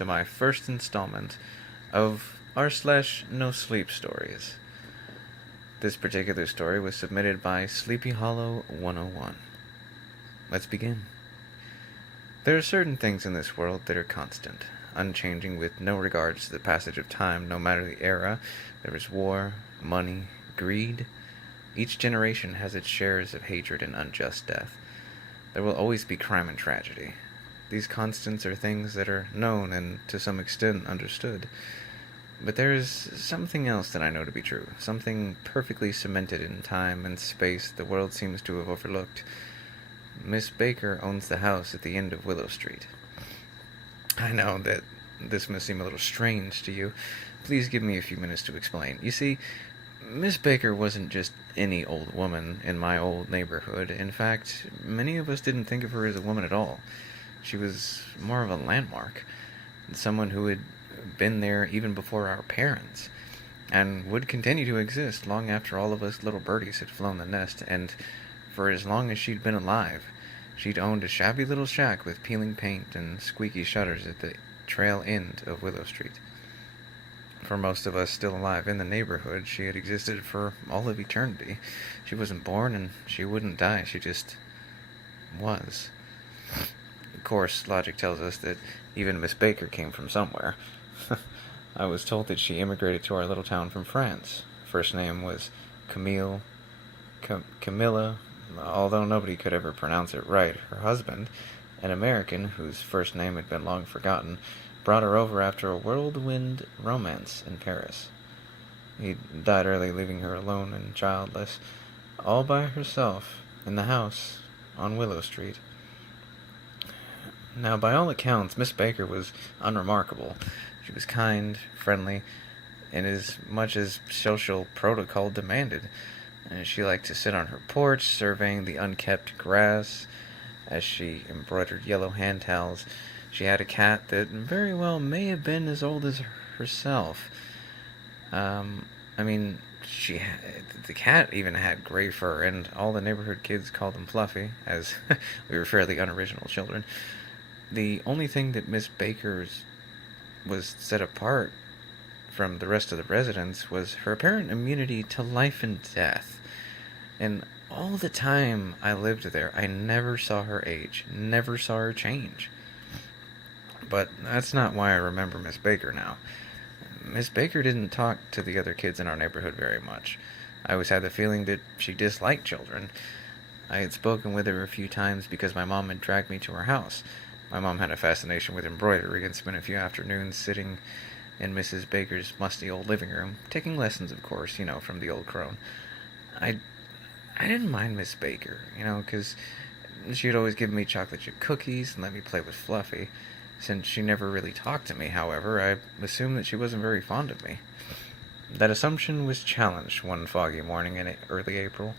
to my first installment of r/no-sleep stories. This particular story was submitted by Sleepy Hollow 101. Let's begin. There are certain things in this world that are constant, unchanging with no regards to the passage of time, no matter the era. There is war, money, greed. Each generation has its shares of hatred and unjust death. There will always be crime and tragedy. These constants are things that are known and to some extent understood. But there is something else that I know to be true, something perfectly cemented in time and space the world seems to have overlooked. Miss Baker owns the house at the end of Willow Street. I know that this must seem a little strange to you. Please give me a few minutes to explain. You see, Miss Baker wasn't just any old woman in my old neighborhood. In fact, many of us didn't think of her as a woman at all. She was more of a landmark, someone who had been there even before our parents, and would continue to exist long after all of us little birdies had flown the nest, and for as long as she'd been alive, she'd owned a shabby little shack with peeling paint and squeaky shutters at the trail end of Willow Street. For most of us still alive in the neighborhood, she had existed for all of eternity. She wasn't born, and she wouldn't die. She just was. Of course, logic tells us that even Miss Baker came from somewhere. I was told that she immigrated to our little town from France. First name was Camilla, although nobody could ever pronounce it right. Her husband, an American whose first name had been long forgotten, brought her over after a whirlwind romance in Paris. He died early, leaving her alone and childless, all by herself in the house on Willow Street. Now, by all accounts, Miss Baker was unremarkable. She was kind, friendly, and as much as social protocol demanded. She liked to sit on her porch, surveying the unkept grass as she embroidered yellow hand towels. She had a cat that very well may have been as old as herself. The cat even had gray fur, and all the neighborhood kids called him Fluffy, as we were fairly unoriginal children. The only thing that Miss Baker's was set apart from the rest of the residents was her apparent immunity to life and death. And all the time I lived there, I never saw her age, never saw her change. But that's not why I remember Miss Baker now. Miss Baker didn't talk to the other kids in our neighborhood very much. I always had the feeling that she disliked children. I had spoken with her a few times because my mom had dragged me to her house. My mom had a fascination with embroidery and spent a few afternoons sitting in Mrs. Baker's musty old living room, taking lessons, of course, from the old crone. I didn't mind Miss Baker, because she would always give me chocolate chip cookies and let me play with Fluffy. Since she never really talked to me, however, I assumed that she wasn't very fond of me. That assumption was challenged one foggy morning in early April.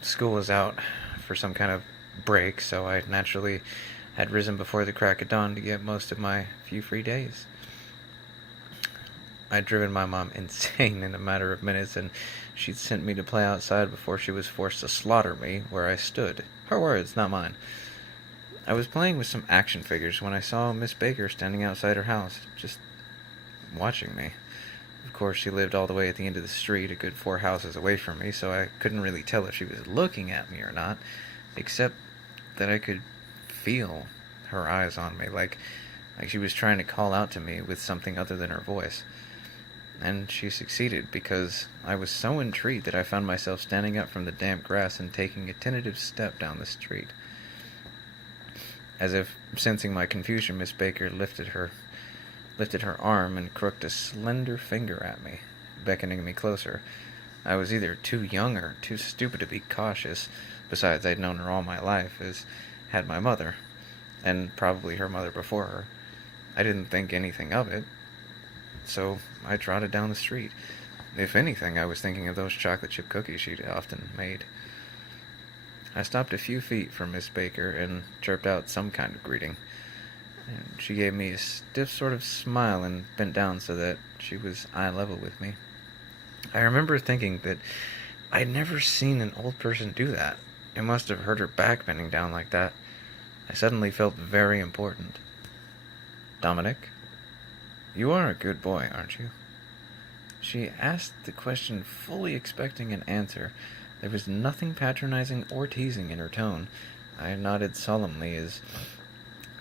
School was out for some kind of break, so I naturally had risen before the crack of dawn to get most of my few free days. I'd driven my mom insane in a matter of minutes, and she'd sent me to play outside before she was forced to slaughter me where I stood. Her words, not mine. I was playing with some action figures when I saw Miss Baker standing outside her house, just watching me. Of course, she lived all the way at the end of the street, a good 4 houses away from me, so I couldn't really tell if she was looking at me or not, except that I could feel her eyes on me, like she was trying to call out to me with something other than her voice. And she succeeded, because I was so intrigued that I found myself standing up from the damp grass and taking a tentative step down the street. As if sensing my confusion, Miss Baker lifted her arm and crooked a slender finger at me, beckoning me closer. I was either too young or too stupid to be cautious. Besides, I'd known her all my life, as had my mother, and probably her mother before her. I didn't think anything of it, so I trotted down the street. If anything, I was thinking of those chocolate chip cookies she'd often made. I stopped a few feet from Miss Baker and chirped out some kind of greeting. And she gave me a stiff sort of smile and bent down so that she was eye level with me. I remember thinking that I'd never seen an old person do that. It must have hurt her back bending down like that. I suddenly felt very important. Dominic, you are a good boy, aren't you? She asked the question fully expecting an answer. There was nothing patronizing or teasing in her tone. I nodded solemnly as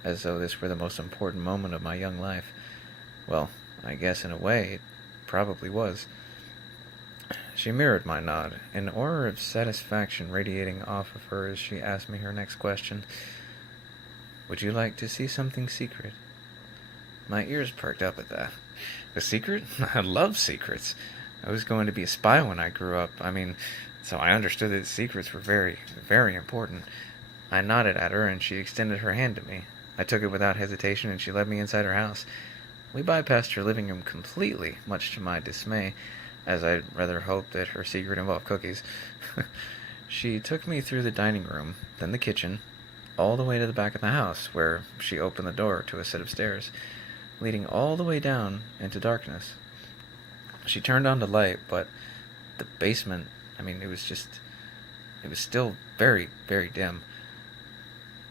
though this were the most important moment of my young life. Well, I guess in a way it probably was. She mirrored my nod, an aura of satisfaction radiating off of her as she asked me her next question. Would you like to see something secret? My ears perked up at that. A secret? I love secrets. I was going to be a spy when I grew up. So I understood that secrets were very, very important. I nodded at her, and she extended her hand to me. I took it without hesitation, and she led me inside her house. We bypassed her living room completely, much to my dismay, as I'd rather hoped that her secret involved cookies. She took me through the dining room, then the kitchen, all the way to the back of the house, where she opened the door to a set of stairs, leading all the way down into darkness. She turned on the light, but the basement, it was still very, very dim.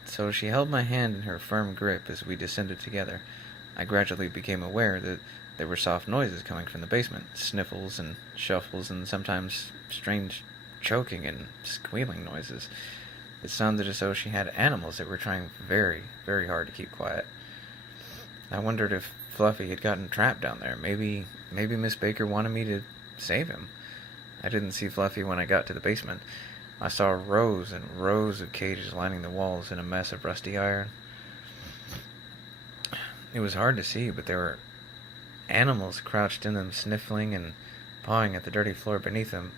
So she held my hand in her firm grip as we descended together. I gradually became aware that there were soft noises coming from the basement, sniffles and shuffles and sometimes strange choking and squealing noises. It sounded as though she had animals that were trying very, very hard to keep quiet. I wondered if Fluffy had gotten trapped down there. Maybe Miss Baker wanted me to save him. I didn't see Fluffy when I got to the basement. I saw rows and rows of cages lining the walls in a mess of rusty iron. It was hard to see, but there were animals crouched in them, sniffling and pawing at the dirty floor beneath them.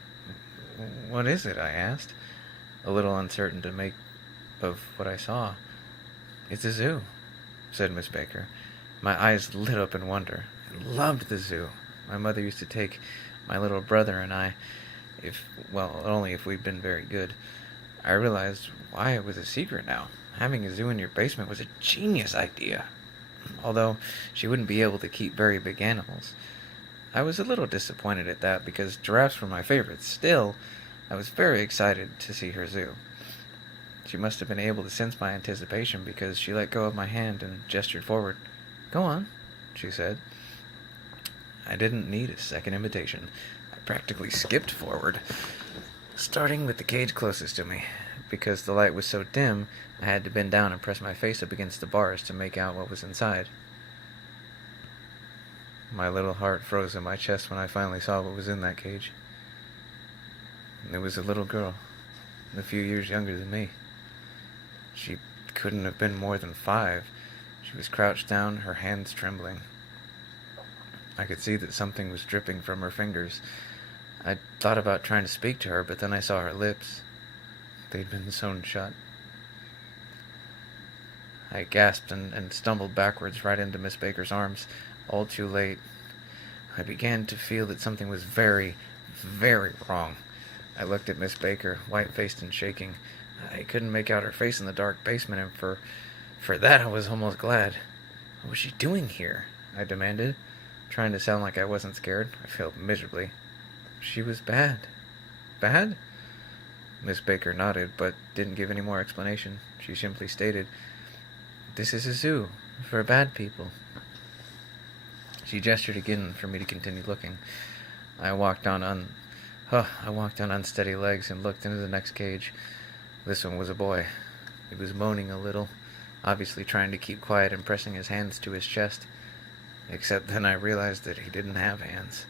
What is it? I asked, a little uncertain to make of what I saw. It's a zoo, said Miss Baker. My eyes lit up in wonder. I loved the zoo. My mother used to take my little brother and I, only if we'd been very good. I realized why it was a secret now. Having a zoo in your basement was a genius idea. Although she wouldn't be able to keep very big animals. I was a little disappointed at that because giraffes were my favorites. Still, I was very excited to see her zoo. She must have been able to sense my anticipation because she let go of my hand and gestured forward. Go on, she said. I didn't need a second invitation. I practically skipped forward, starting with the cage closest to me. Because the light was so dim, I had to bend down and press my face up against the bars to make out what was inside. My little heart froze in my chest when I finally saw what was in that cage. It was a little girl, a few years younger than me. She couldn't have been more than 5. She was crouched down, her hands trembling. I could see that something was dripping from her fingers. I thought about trying to speak to her, but then I saw her lips. They'd been sewn shut. I gasped and stumbled backwards right into Miss Baker's arms, all too late. I began to feel that something was very, very wrong. I looked at Miss Baker, white-faced and shaking. I couldn't make out her face in the dark basement, and for that I was almost glad. What was she doing here? I demanded, trying to sound like I wasn't scared. I failed miserably. She was bad. Bad? Miss Baker nodded, but didn't give any more explanation. She simply stated, "This is a zoo for bad people." She gestured again for me to continue looking. I walked on unsteady legs and looked into the next cage. This one was a boy. He was moaning a little, obviously trying to keep quiet and pressing his hands to his chest. Except then I realized that he didn't have hands.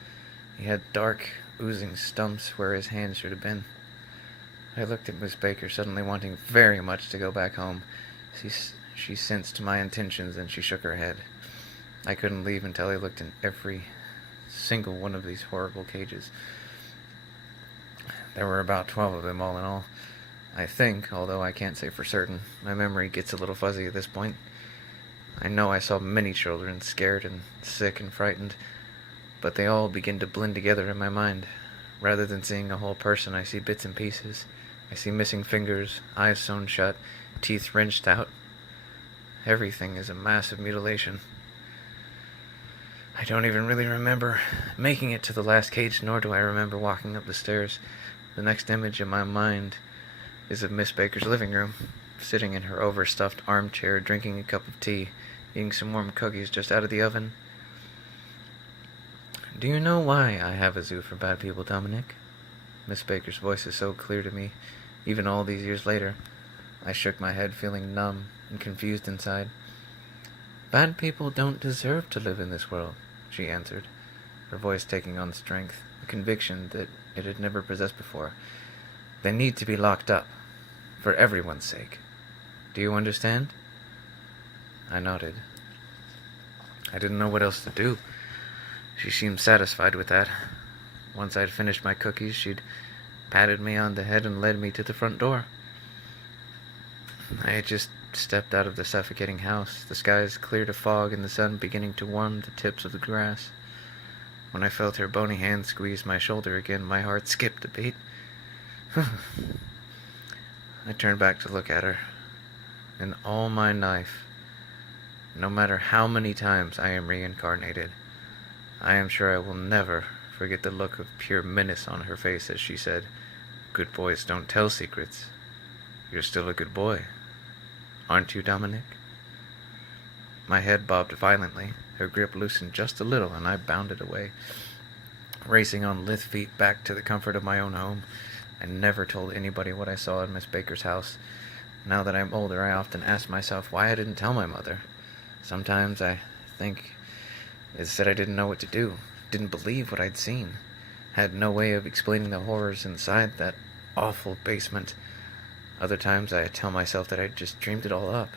He had dark, oozing stumps where his hands should have been. I looked at Miss Baker, suddenly wanting very much to go back home. She sensed my intentions and she shook her head. I couldn't leave until I looked in every single one of these horrible cages. There were about 12 of them all in all. I think, although I can't say for certain, my memory gets a little fuzzy at this point. I know I saw many children, scared and sick and frightened, but they all begin to blend together in my mind. Rather than seeing a whole person, I see bits and pieces. I see missing fingers, eyes sewn shut, teeth wrenched out. Everything is a massive mutilation. I don't even really remember making it to the last cage, nor do I remember walking up the stairs. The next image in my mind is of Miss Baker's living room, sitting in her overstuffed armchair, drinking a cup of tea, eating some warm cookies just out of the oven. Do you know why I have a zoo for bad people, Dominic? Miss Baker's voice is so clear to me, even all these years later. I shook my head, feeling numb and confused inside. Bad people don't deserve to live in this world, she answered, her voice taking on strength, a conviction that it had never possessed before. They need to be locked up, for everyone's sake. Do you understand? I nodded. I didn't know what else to do. She seemed satisfied with that. Once I'd finished my cookies, she'd patted me on the head and led me to the front door. I had just stepped out of the suffocating house, the skies cleared of fog and the sun beginning to warm the tips of the grass. When I felt her bony hand squeeze my shoulder again, my heart skipped a beat. I turned back to look at her. In all my life, no matter how many times I am reincarnated, I am sure I will never forget the look of pure menace on her face as she said, "Good boys don't tell secrets. You're still a good boy. Aren't you, Dominic?" My head bobbed violently. Her grip loosened just a little, and I bounded away, racing on lithe feet back to the comfort of my own home. I never told anybody what I saw in Miss Baker's house. Now that I'm older, I often ask myself why I didn't tell my mother. Sometimes I think it's that I didn't know what to do, didn't believe what I'd seen, had no way of explaining the horrors inside that awful basement. Other times I tell myself that I just dreamed it all up.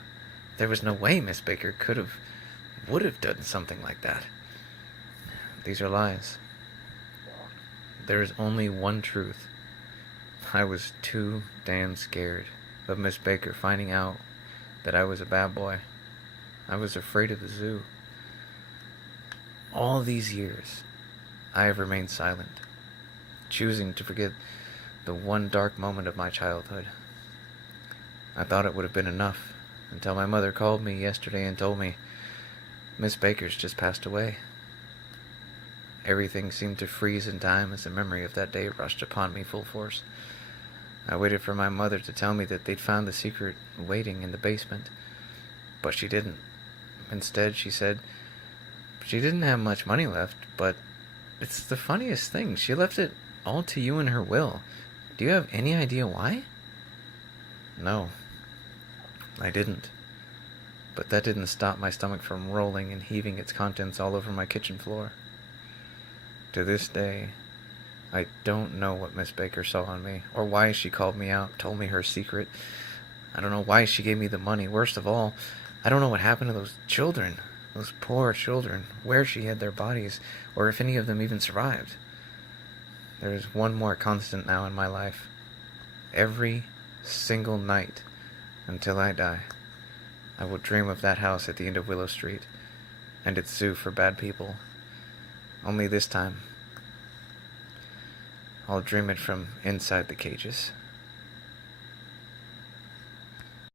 There was no way Miss Baker would have done something like that. These are lies. There is only one truth. I was too damn scared of Miss Baker finding out that I was a bad boy. I was afraid of the zoo. All these years, I have remained silent, choosing to forget the one dark moment of my childhood. I thought it would have been enough, until my mother called me yesterday and told me, "Miss Baker's just passed away." Everything seemed to freeze in time as the memory of that day rushed upon me full force. I waited for my mother to tell me that they'd found the secret waiting in the basement, but she didn't. Instead, she said she didn't have much money left, but it's the funniest thing. She left it all to you in her will. Do you have any idea why? No, I didn't. But that didn't stop my stomach from rolling and heaving its contents all over my kitchen floor. To this day, I don't know what Miss Baker saw in me, or why she called me out, told me her secret. I don't know why she gave me the money. Worst of all, I don't know what happened to those children, those poor children, where she hid their bodies, or if any of them even survived. There is one more constant now in my life. Every single night, until I die, I will dream of that house at the end of Willow Street, and its zoo for bad people. Only this time, I'll dream it from inside the cages.